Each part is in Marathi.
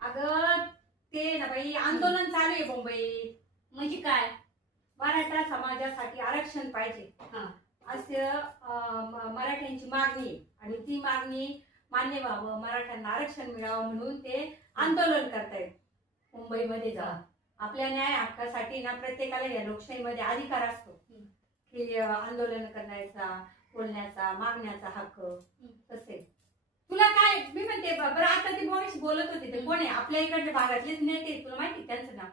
अगं ते ना बाई आंदोलन चालू आहे मुंबईत. म्हणजे काय? मराठा समाजासाठी आरक्षण पाहिजे असं मराठ्यांची मागणी आहे. आणि ती मागणी मान्य व्हावं, मराठ्यांना आरक्षण मिळावं म्हणून ते आंदोलन करतायत मुंबईमध्ये जाऊन. आपल्या न्याय हक्कासाठी ना प्रत्येकाला या लोकशाहीमध्ये अधिकार असतो की आंदोलन करण्याचा, बोलण्याचा, मागण्याचा हक्क. तसे तुला काय मी म्हणते बरं, आता ती मगाशी बोलत होती ते कोण आहे? आपल्या इकडच्या भागातलेच नेते, तुला माहिती त्यांचं नाव?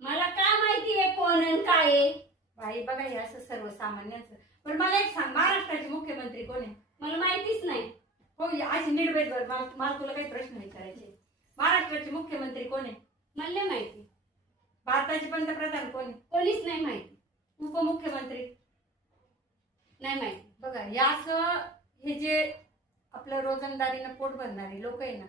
मला काय माहिती आहे कोण आणि काय आहे? बाई बघा हे असं सर्वसामान्यांचं. पण मला एक सांग, महाराष्ट्राचे मुख्यमंत्री कोण आहे? मला माहितीच नाही. हो अशी निर्भेद बर, मला तुला काही प्रश्न विचारायचे. महाराष्ट्राचे मुख्यमंत्री कोण आहे? मला नाही माहिती. भारताचे पंतप्रधान कोण आहे? कोणीच नाही माहिती. उपमुख्यमंत्री नाही माहिती. बघा हे असं, हे जे आपलं रोजंदारीनं पोट भरणारे लोक आहे ना,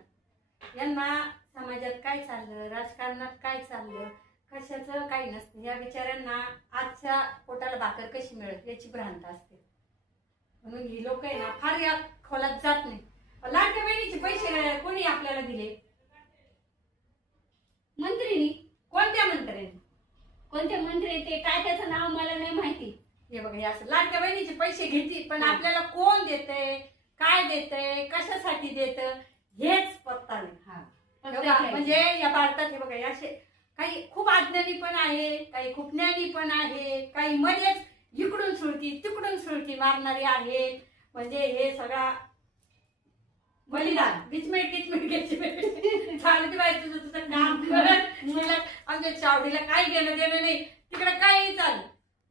यांना समाजात काय चाललं, राजकारणात काय चाललं, कशाचं काही नसतं. या बिचाऱ्यांना आजच्या पोटाला भाकर कशी मिळेल याची भ्रांत असते. म्हणून ही लोक आहे ना फार या खोलात जात नाही. लाडक्या बहिणीचे पैसे कोणी आपल्याला दिले? मंत्रीनी. कोणत्या मंत्र्यांनी? कोणते मंत्री ते काय त्याचं नाव मला नाही माहिती. हे बघा हे असं लाडक्या बहिणीचे पैसे घेतील, पण आपल्याला कोण देतंय, काय देतंय, कशासाठी देतं हेच पत्ता नाही. म्हणजे या भारतात हे बघा हे असे काही खूप अज्ञानी पण आहे, काही खूप ज्ञानी पण आहे, काही मध्येच इकडून सुळकी तिकडून सुळकी मारणारी आहेत. म्हणजे हे सगळा बलिदान गिचमेट घ्यायची चालती बाई, तुझं तुझं काम करत मला आमच्या चावडीला काही घेणं देणं नाही. तिकडे काही चालू,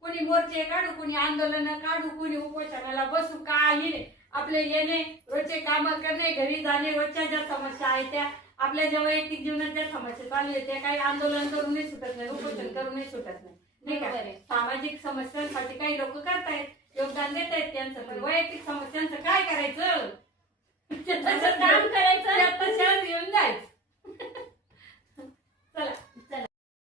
कोणी मोर्चे काढू, कोणी आंदोलन काढू, कोणी उपोषणाला बसू, काही नाही. आपले येणे, रोजचे काम करणे, घरी जाणे, रोजच्या ज्या समस्या आहेत त्या, आपल्या ज्या वैयक्तिक जीवनात ज्या समस्या चालू आहेत त्या काही आंदोलन करूनही सुटत नाही, उपोषण करूनही सुटत नाही का? सामाजिक समस्यांसाठी काही लोक करतायत, योगदान देत आहेत त्यांचं, पण वैयक्तिक समस्यांचं काय करायचं?